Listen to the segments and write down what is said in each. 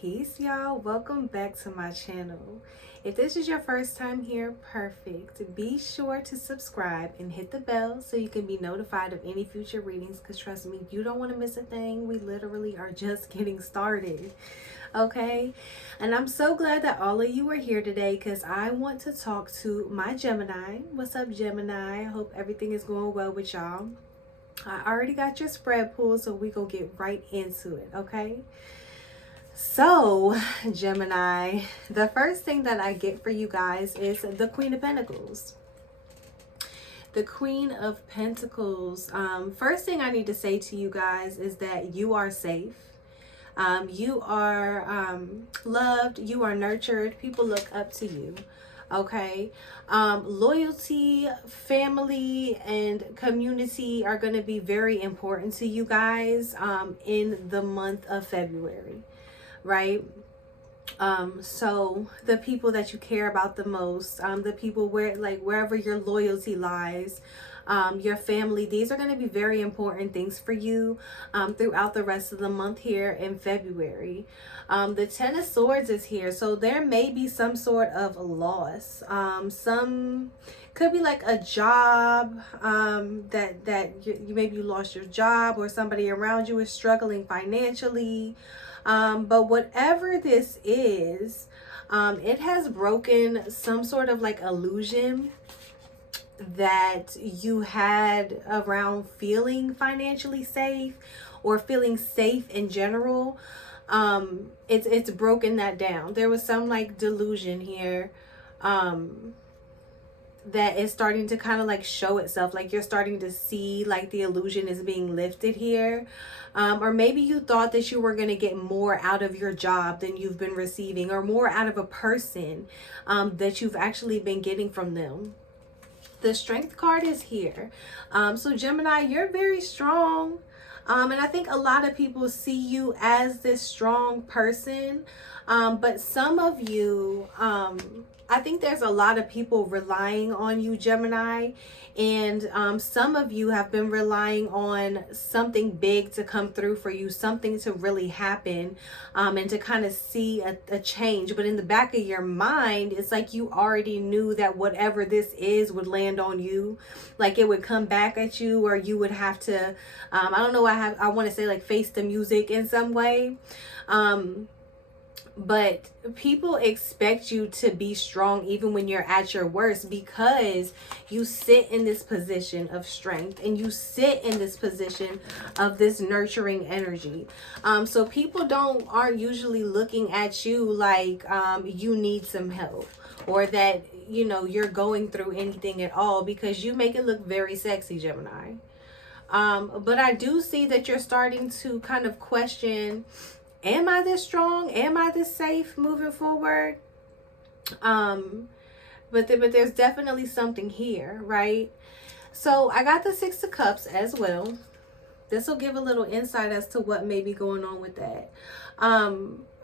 Peace, y'all. Welcome back to my channel. If this is your first time here, perfect. Be sure to subscribe and hit the bell so you can be notified of any future readings, because trust me, you don't want to miss a thing. We literally are just getting started. Okay? And I'm so glad that all of you are here today because I want to talk to my Gemini. What's up, Gemini? I hope everything is going well with y'all. I already got your spread pulled, so we gonna get right into it, okay? So, Gemini, the first thing that I get for you guys is the Queen of Pentacles. The Queen of Pentacles. First thing I need to say to you guys is that you are safe. You are loved. You are nurtured. People look up to you. Okay. Loyalty, family, and community are going to be very important to you guys in the month of February. Right? So the people that you care about the most, the people wherever your loyalty lies, your family, these are going to be very important things for you throughout the rest of the month here in February. The Ten of Swords is here, so there may be some sort of loss. Some could be like a job that you maybe you lost your job, or somebody around you is struggling financially. But whatever this is, it has broken some sort of like illusion that you had around feeling financially safe or feeling safe in general. It's broken that down. There was some like delusion here that is starting to kind of like show itself, like you're starting to see like the illusion is being lifted here. Or maybe you thought that you were going to get more out of your job than you've been receiving, or more out of a person that you've actually been getting from them. The Strength card is here. So Gemini, you're very strong. And I think a lot of people see you as this strong person. But some of you, I think there's a lot of people relying on you, Gemini. And some of you have been relying on something big to come through for you, something to really happen, and to kind of see a change. But in the back of your mind, it's like you already knew that whatever this is would land on you. Like it would come back at you, or you would have to, I don't know, I want to say like face the music in some way. But people expect you to be strong even when you're at your worst, because you sit in this position of strength and you sit in this position of this nurturing energy. So people aren't usually looking at you like you need some help, or that you're going through anything at all, because you make it look very sexy, Gemini. But I do see that you're starting to kind of question, am I this strong? Am I this safe moving forward? But there's definitely something here, right? So I got the Six of Cups as well. This will give a little insight as to what may be going on with that.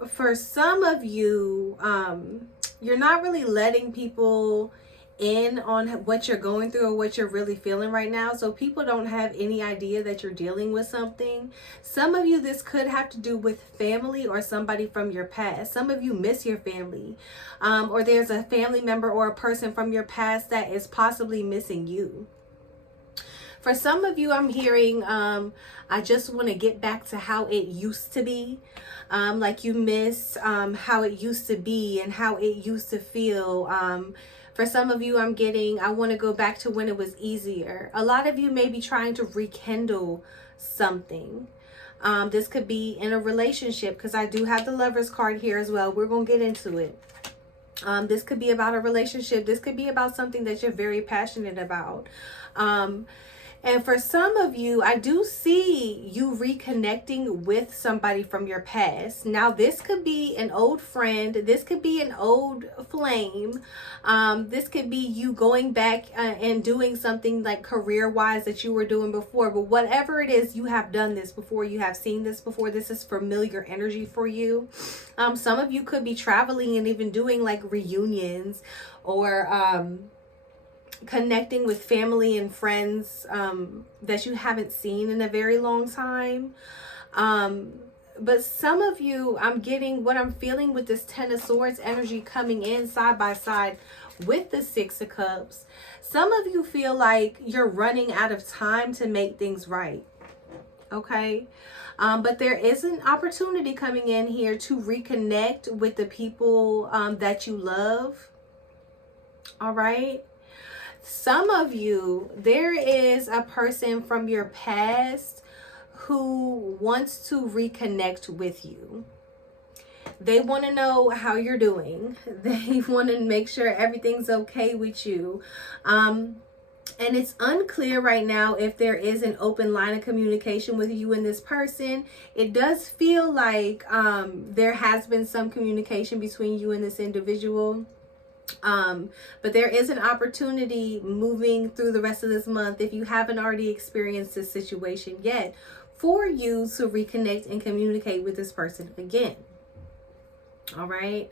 For some of you, you're not really letting people in on what you're going through or what you're really feeling right now, so people don't have any idea that you're dealing with something. Some of you, this could have to do with family or somebody from your past. Some of you miss your family, or there's a family member or a person from your past that is possibly missing you. For some of you, I'm hearing I just want to get back to how it used to be. Like you miss how it used to be and how it used to feel. For some of you, I'm getting, I want to go back to when it was easier. A lot of you may be trying to rekindle something. This could be in a relationship, because I do have the Lovers card here as well. We're going to get into it. This could be about a relationship. This could be about something that you're very passionate about. And for some of you, I do see you reconnecting with somebody from your past. Now, this could be an old friend. This could be an old flame. This could be you going back and doing something like career-wise that you were doing before. But whatever it is, you have done this before. You have seen this before. This is familiar energy for you. Some of you could be traveling and even doing like reunions, or connecting with family and friends that you haven't seen in a very long time. But some of you, I'm getting what I'm feeling with this Ten of Swords energy coming in side by side with the Six of Cups. Some of you feel like you're running out of time to make things right. Okay. But there is an opportunity coming in here to reconnect with the people that you love. All right. Some of you, there is a person from your past who wants to reconnect with you. They want to know how you're doing. They want to make sure everything's okay with you. And it's unclear right now if there is an open line of communication with you and this person. It does feel like there has been some communication between you and this individual. But there is an opportunity moving through the rest of this month, if you haven't already experienced this situation yet, for you to reconnect and communicate with this person again. All right.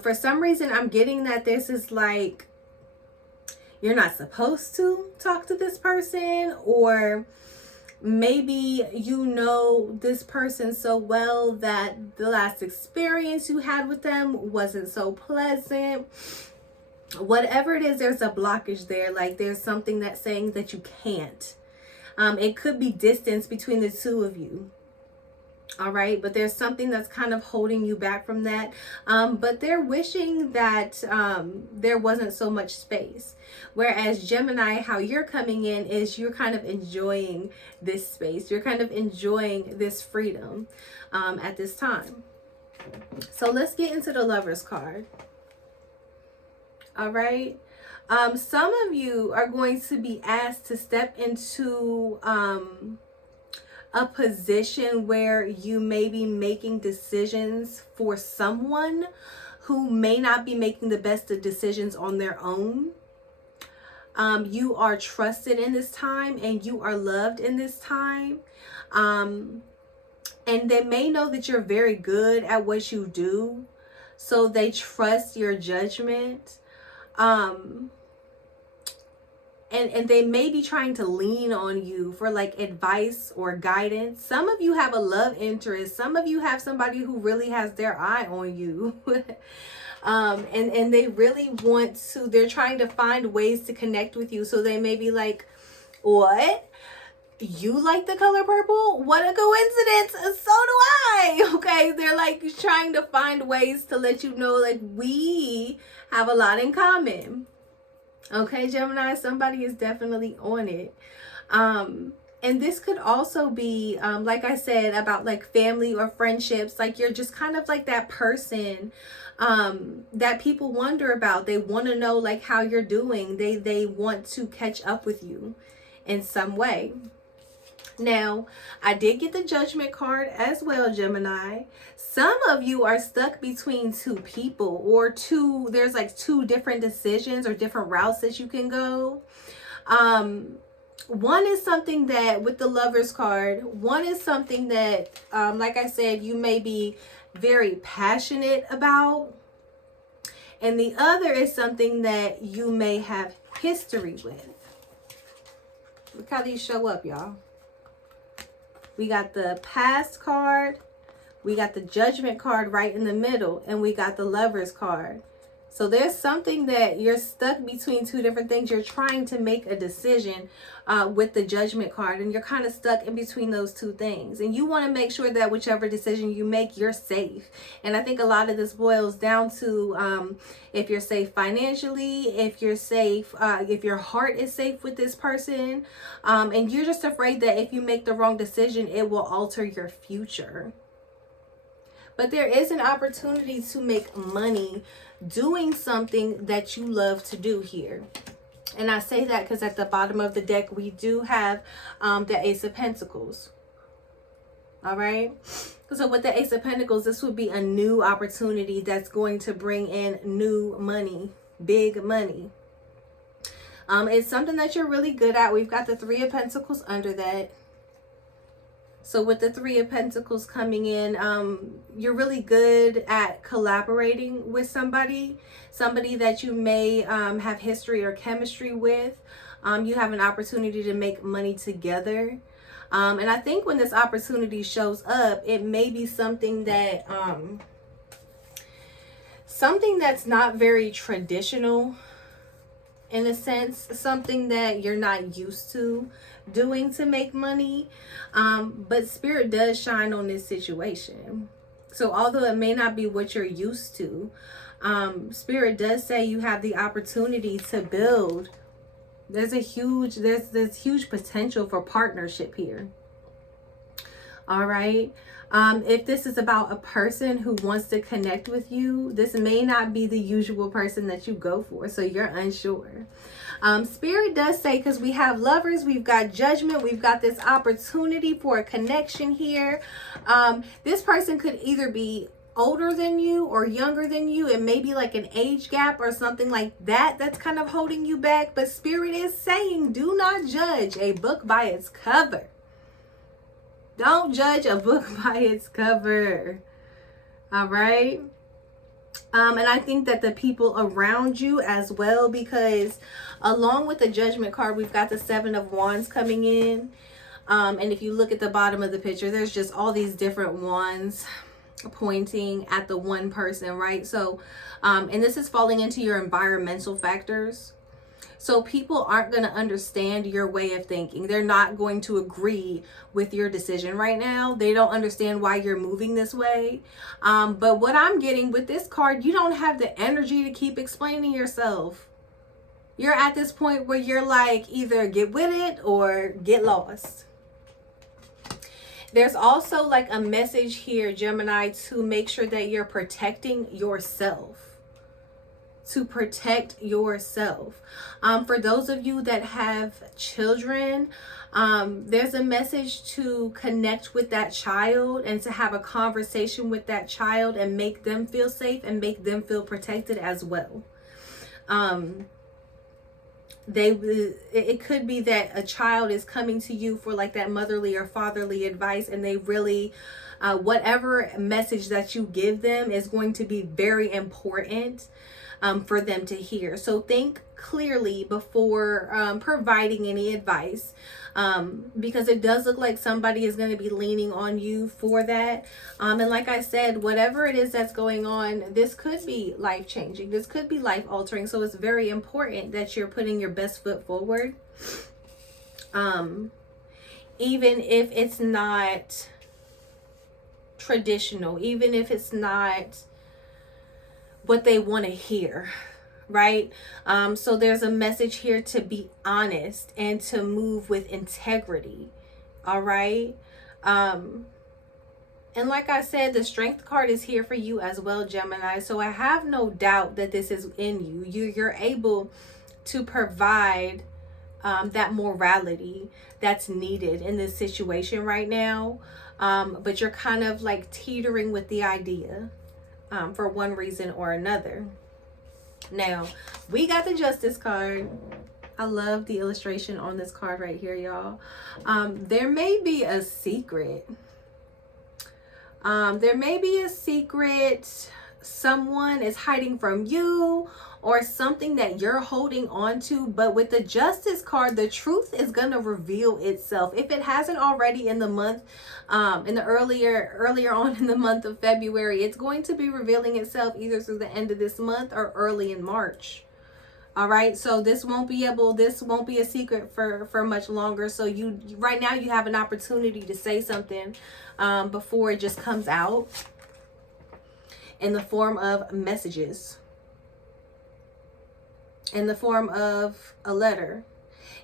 For some reason, I'm getting that this is like you're not supposed to talk to this person, or maybe you know this person so well that the last experience you had with them wasn't so pleasant. Whatever it is, there's a blockage there. Like there's something that's saying that you can't. It could be distance between the two of you. All right, but there's something that's kind of holding you back from that. But they're wishing that there wasn't so much space. Whereas Gemini, how you're coming in is you're kind of enjoying this space. You're kind of enjoying this freedom at this time. So let's get into the Lovers card. All right. Some of you are going to be asked to step into a position where you may be making decisions for someone who may not be making the best of decisions on their own. You are trusted in this time and you are loved in this time. And they may know that you're very good at what you do, so they trust your judgment. And they may be trying to lean on you for like advice or guidance. Some of you have a love interest. Some of you have somebody who really has their eye on you. And they really want to, they're trying to find ways to connect with you. So they may be like, what? You like the color purple? What a coincidence. So do I. Okay. They're like trying to find ways to let you know, like, we have a lot in common. Okay, Gemini, somebody is definitely on it. And this could also be, like I said, about like family or friendships. Like you're just kind of like that person that people wonder about. They want to know like how you're doing. They want to catch up with you in some way. Now, I did get the Judgment card as well, Gemini. Some of you are stuck between two people, or there's like two different decisions or different routes that you can go. One is something that, with the Lovers card, one is something that, like I said, you may be very passionate about. And the other is something that you may have history with. Look how these show up, y'all. We got the Past card, we got the Judgment card right in the middle, and we got the Lovers card. So there's something that you're stuck between two different things. You're trying to make a decision with the Judgment card, and you're kind of stuck in between those two things. And you want to make sure that whichever decision you make, you're safe. And I think a lot of this boils down to if you're safe financially, if you're safe, if your heart is safe with this person, and you're just afraid that if you make the wrong decision, it will alter your future. But there is an opportunity to make money doing something that you love to do here. And I say that because at the bottom of the deck, we do have the Ace of Pentacles. All right. So with the Ace of Pentacles, this would be a new opportunity that's going to bring in new money, big money. It's something that you're really good at. We've got the Three of Pentacles under that. So with the Three of Pentacles coming in, you're really good at collaborating with somebody that you may have history or chemistry with. You have an opportunity to make money together. And I think when this opportunity shows up, it may be something that something that's not very traditional, in a sense, something that you're not used to doing to make money. But spirit does shine on this situation. So although it may not be what you're used to, spirit does say you have the opportunity to build. There's huge potential for partnership here. All right. If this is about a person who wants to connect with you, this may not be the usual person that you go for, so you're unsure. Spirit does say, because we have Lovers, we've got Judgment, we've got this opportunity for a connection here. This person could either be older than you or younger than you. It may be like an age gap or something like that that's kind of holding you back. But Spirit is saying, do not judge a book by its cover. Don't judge a book by its cover. All right. And I think that the people around you as well, because along with the Judgment card, we've got the Seven of Wands coming in. And if you look at the bottom of the picture, there's just all these different wands pointing at the one person, right? So, and this is falling into your environmental factors. So people aren't going to understand your way of thinking. They're not going to agree with your decision right now. They don't understand why you're moving this way. But what I'm getting with this card, you don't have the energy to keep explaining yourself. You're at this point where you're like, either get with it or get lost. There's also like a message here, Gemini, to make sure that you're protecting yourself. To protect yourself. For those of you that have children, there's a message to connect with that child and to have a conversation with that child and make them feel safe and make them feel protected as well. It could be that a child is coming to you for like that motherly or fatherly advice, and they really whatever message that you give them is going to be very important for them to hear. So think clearly before providing any advice, because it does look like somebody is going to be leaning on you for that. And like I said, whatever it is that's going on, this could be life-changing. This could be life-altering. So it's very important that you're putting your best foot forward. Even if it's not traditional, even if it's not what they want to hear, right? So there's a message here to be honest and to move with integrity. All right. And like I said, the Strength card is here for you as well, Gemini. So I have no doubt that this is in you. You're able to provide that morality that's needed in this situation right now. But you're kind of like teetering with the idea. For one reason or another. Now, we got the Justice card. I love the illustration on this card right here, y'all. There may be a secret. There may be a secret someone is hiding from you, or something that you're holding on to. But with the Justice card, the truth is going to reveal itself. If it hasn't already in the month, in the earlier on in the month of February, it's going to be revealing itself either through the end of this month or early in March. All right. So this won't be a secret for much longer. So right now you have an opportunity to say something before it just comes out in the form of messages, in the form of a letter.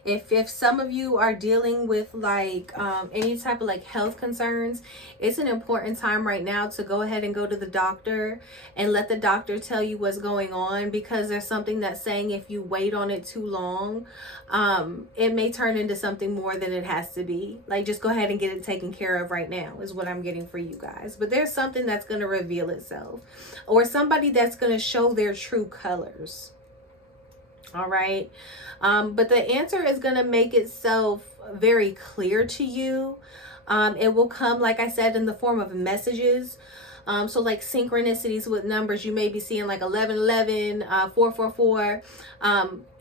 If some of you are dealing with like any type of like health concerns, it's an important time right now to go ahead and go to the doctor and let the doctor tell you what's going on, because there's something that's saying if you wait on it too long, it may turn into something more than it has to be. Like, just go ahead and get it taken care of right now is what I'm getting for you guys. But there's something that's going to reveal itself, or somebody that's going to show their true colors. All right. But the answer is going to make itself very clear to you. It will come, like I said, in the form of messages. So like synchronicities with numbers, you may be seeing like 1111, 444.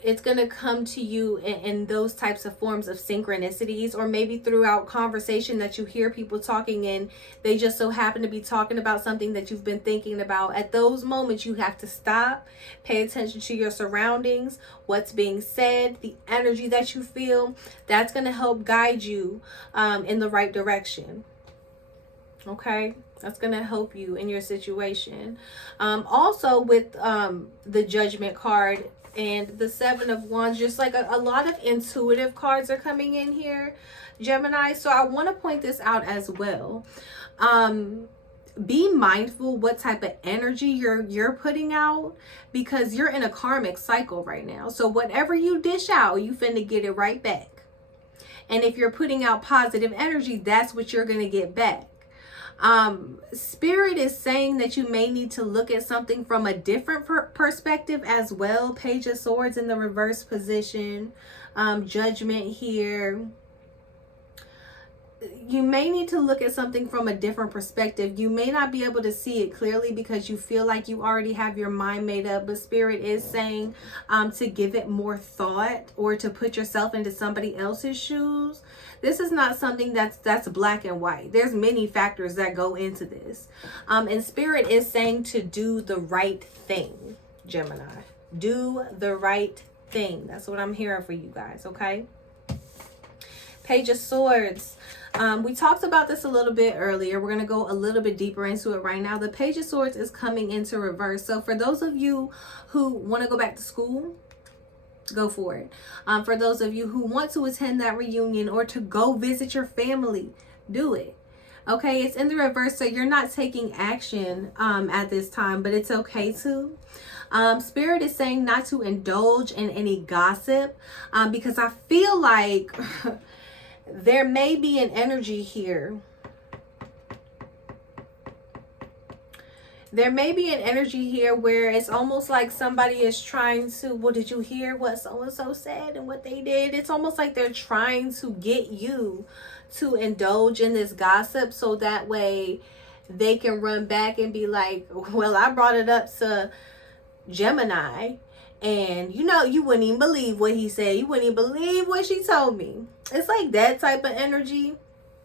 It's going to come to you in those types of forms of synchronicities, or maybe throughout conversation that you hear people talking and they just so happen to be talking about something that you've been thinking about. At those moments, you have to stop, pay attention to your surroundings, what's being said, the energy that you feel. That's going to help guide you in the right direction. Okay, that's going to help you in your situation. Also with the Judgment card and the Seven of Wands, just like a lot of intuitive cards are coming in here, Gemini. So I want to point this out as well. Be mindful what type of energy you're putting out, because you're in a karmic cycle right now. So whatever you dish out, you finna get it right back. And if you're putting out positive energy, that's what you're going to get back. Spirit is saying that you may need to look at something from a different perspective as well. Page of Swords in the reverse position. Judgment here. You may need to look at something from a different perspective. You may not be able to see it clearly because you feel like you already have your mind made up, but Spirit is saying to give it more thought, or to put yourself into somebody else's shoes. This is not something that's black and white. There's many factors that go into this. And Spirit is saying to do the right thing, Gemini. Do the right thing. That's what I'm hearing for you guys, okay? Page of Swords. We talked about this a little bit earlier. We're going to go a little bit deeper into it right now. The Page of Swords is coming into reverse. So for those of you who want to go back to school, go for it. For those of you who want to attend that reunion or to go visit your family, do it. Okay, it's in the reverse, so you're not taking action at this time, but it's okay to. Spirit is saying not to indulge in any gossip, because I feel like there may be an energy here. There may be an energy here where it's almost like somebody is trying to, well, did you hear what so-and-so said and what they did? It's almost like they're trying to get you to indulge in this gossip, so that way they can run back and be like, well, I brought it up to Gemini, and you wouldn't even believe what he said. You wouldn't even believe what she told me. It's like that type of energy.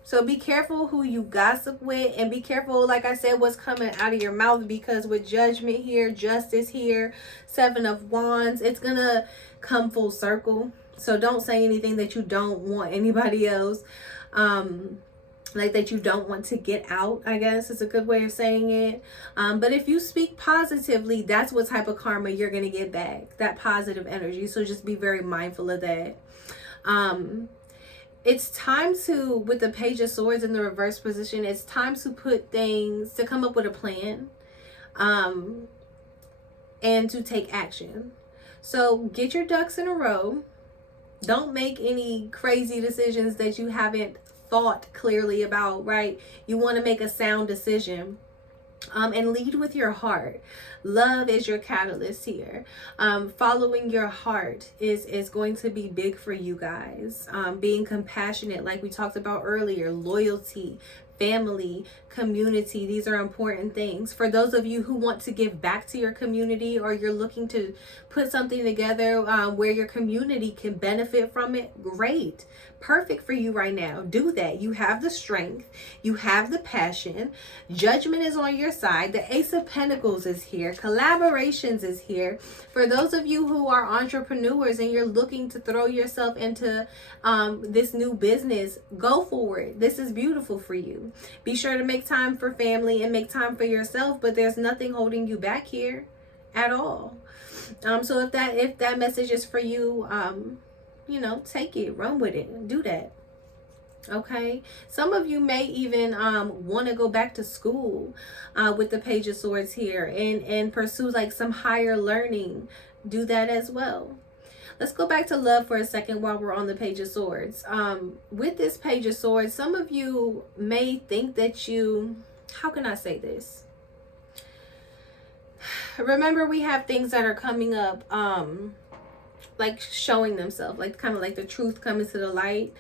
So be careful who you gossip with, and be careful, like I said, what's coming out of your mouth, because with Judgment here, Justice here, Seven of Wands, it's going to come full circle. So don't say anything that you don't want anybody else, like that you don't want to get out, I guess is a good way of saying it. But if you speak positively, that's what type of karma you're going to get back, that positive energy. So just be very mindful of that. It's time to, with the Page of Swords in the reverse position, it's time to to come up with a plan, and to take action. So get your ducks in a row. Don't make any crazy decisions that you haven't thought clearly about, right? You want to make a sound decision. And lead with your heart. Love is your catalyst here. Following your heart is going to be big for you guys. Being compassionate, like we talked about earlier, loyalty, family, community. These are important things. For those of you who want to give back to your community, or you're looking to put something together where your community can benefit from it, great. Perfect for you right now. Do that. You have the strength. You have the passion. Judgment is on your side. The Ace of Pentacles is here. Collaborations is here. For those of you who are entrepreneurs and you're looking to throw yourself into this new business, go for it. This is beautiful for you. Be sure to make time for family and make time for yourself, but there's nothing holding you back here at all. So if that message is for you, take it, run with it, do that. Okay, some of you may even want to go back to school with the Page of Swords here, and pursue like some higher learning. Do that as well. Let's go back to love for a second while we're on the Page of Swords. With this Page of Swords, some of you may think that how can I say this? Remember, we have things that are coming up, like showing themselves, like kind of like the truth coming to the light.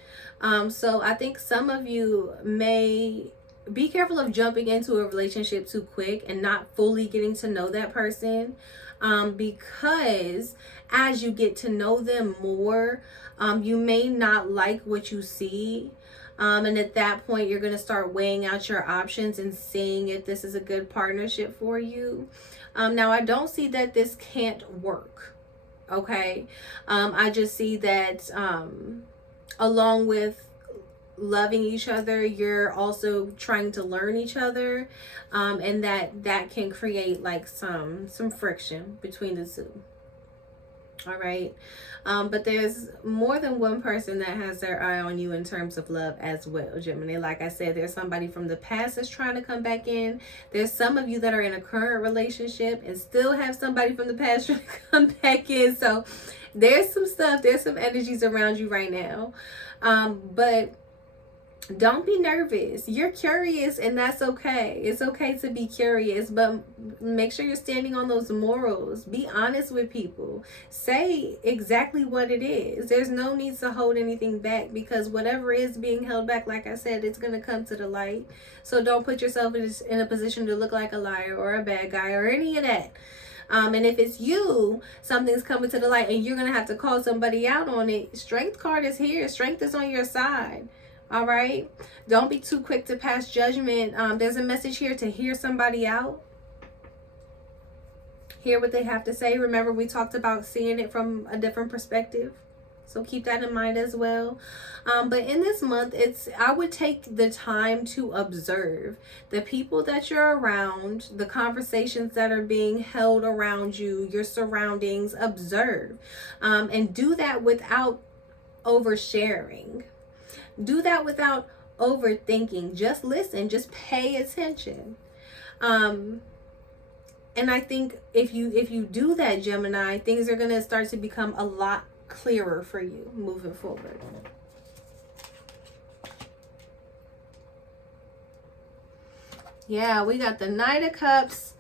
So I think some of you may be careful of jumping into a relationship too quick and not fully getting to know that person, because as you get to know them more, you may not like what you see. And at that point, you're going to start weighing out your options and seeing if this is a good partnership for you. Now, I don't see that this can't work. Okay. I just see that along with loving each other, you're also trying to learn each other, and that can create like some friction between the two. All right. But there's more than one person that has their eye on you in terms of love as well, Gemini. Like I said, there's somebody from the past that's trying to come back in. There's some of you that are in a current relationship and still have somebody from the past trying to come back in. So there's some stuff, there's some energies around you right now. But don't be nervous. You're curious, and that's okay. It's okay to be curious, but make sure you're standing on those morals. Be honest with people. Say exactly what it is. There's no need to hold anything back, because whatever is being held back, like I said, it's going to come to the light. So don't put yourself in a position to look like a liar or a bad guy or any of that. And if it's you, something's coming to the light and you're going to have to call somebody out on it. Strength card is here. Strength is on your side. All right. Don't be too quick to pass judgment. There's a message here to hear somebody out. Hear what they have to say. Remember, we talked about seeing it from a different perspective. So keep that in mind as well. But in this month, I would take the time to observe the people that you're around, the conversations that are being held around you, your surroundings. Observe. And do that without oversharing. Do that without overthinking. Just listen. Just pay attention. And I think if you do that, Gemini, things are going to start to become a lot clearer for you moving forward. Yeah, we got the Knight of Cups,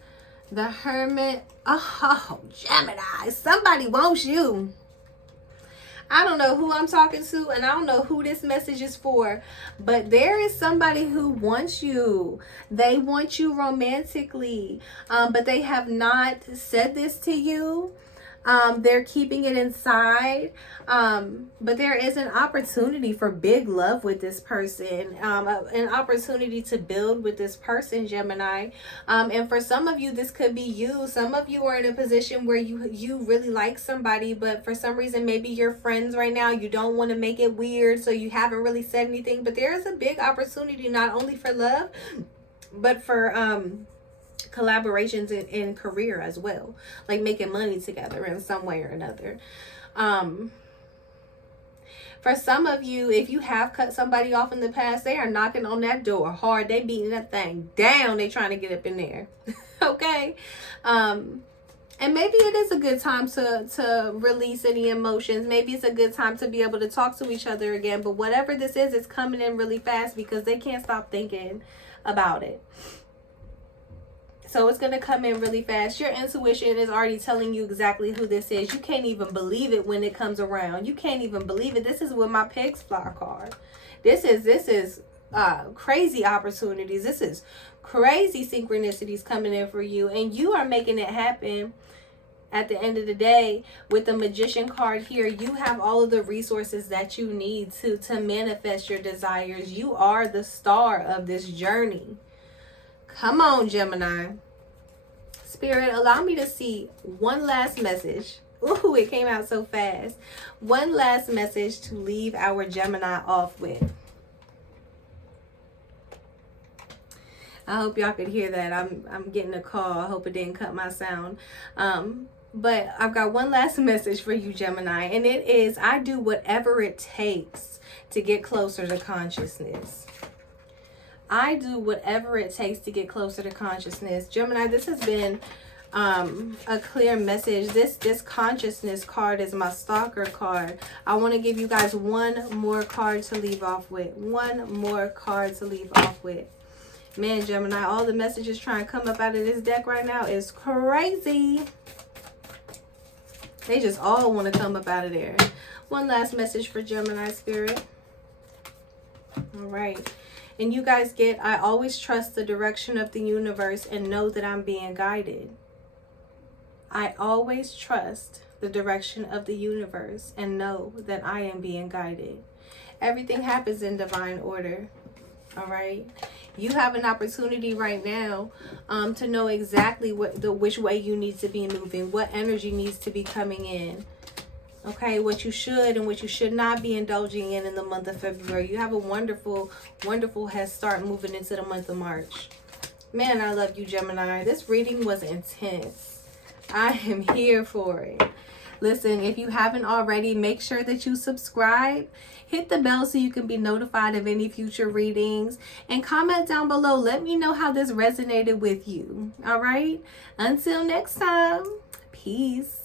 the Hermit. Oh, Gemini, somebody wants you. I don't know who I'm talking to, and I don't know who this message is for, but there is somebody who wants you. They want you romantically, but they have not said this to you. They're keeping it inside, but there is an opportunity for big love with this person, an opportunity to build with this person, Gemini. And for some of you, this could be you. Some of you are in a position where you really like somebody, but for some reason, maybe you're friends right now. You don't want to make it weird, so you haven't really said anything. But there is a big opportunity not only for love, but for collaborations in career as well, like making money together in some way or another. For some of you, if you have cut somebody off in the past, they are knocking on that door hard. They beating that thing down. They trying to get up in there. Okay. And maybe it is a good time to release any emotions. Maybe it's a good time to be able to talk to each other again. But whatever this is, it's coming in really fast because they can't stop thinking about it. So it's going to come in really fast. Your intuition is already telling you exactly who this is. You can't even believe it when it comes around. You can't even believe it. This is with my Pigs Fly card. This is crazy opportunities. This is crazy synchronicities coming in for you. And you are making it happen. At the end of the day, with the Magician card here, you have all of the resources that you need to manifest your desires. You are the star of this journey. Come on, Gemini. Spirit, allow me to see one last message. Ooh, it came out so fast. One last message to leave our Gemini off with. I hope y'all could hear that. I'm getting a call. I hope it didn't cut my sound. But I've got one last message for you, Gemini, and it is, I do whatever it takes to get closer to consciousness. I do whatever it takes to get closer to consciousness. Gemini, this has been a clear message. This consciousness card is my stalker card. I want to give you guys one more card to leave off with. One more card to leave off with. Man, Gemini, all the messages trying to come up out of this deck right now is crazy. They just all want to come up out of there. One last message for Gemini, Spirit. All right. And you guys get, I always trust the direction of the universe and know that I'm being guided. I always trust the direction of the universe and know that I am being guided. Everything happens in divine order. All right. You have an opportunity right now to know exactly which way you need to be moving, what energy needs to be coming in. Okay, what you should and what you should not be indulging in the month of February. You have a wonderful, wonderful head start moving into the month of March. Man, I love you, Gemini. This reading was intense. I am here for it. Listen, if you haven't already, make sure that you subscribe. Hit the bell so you can be notified of any future readings. And comment down below. Let me know how this resonated with you. All right? Until next time. Peace.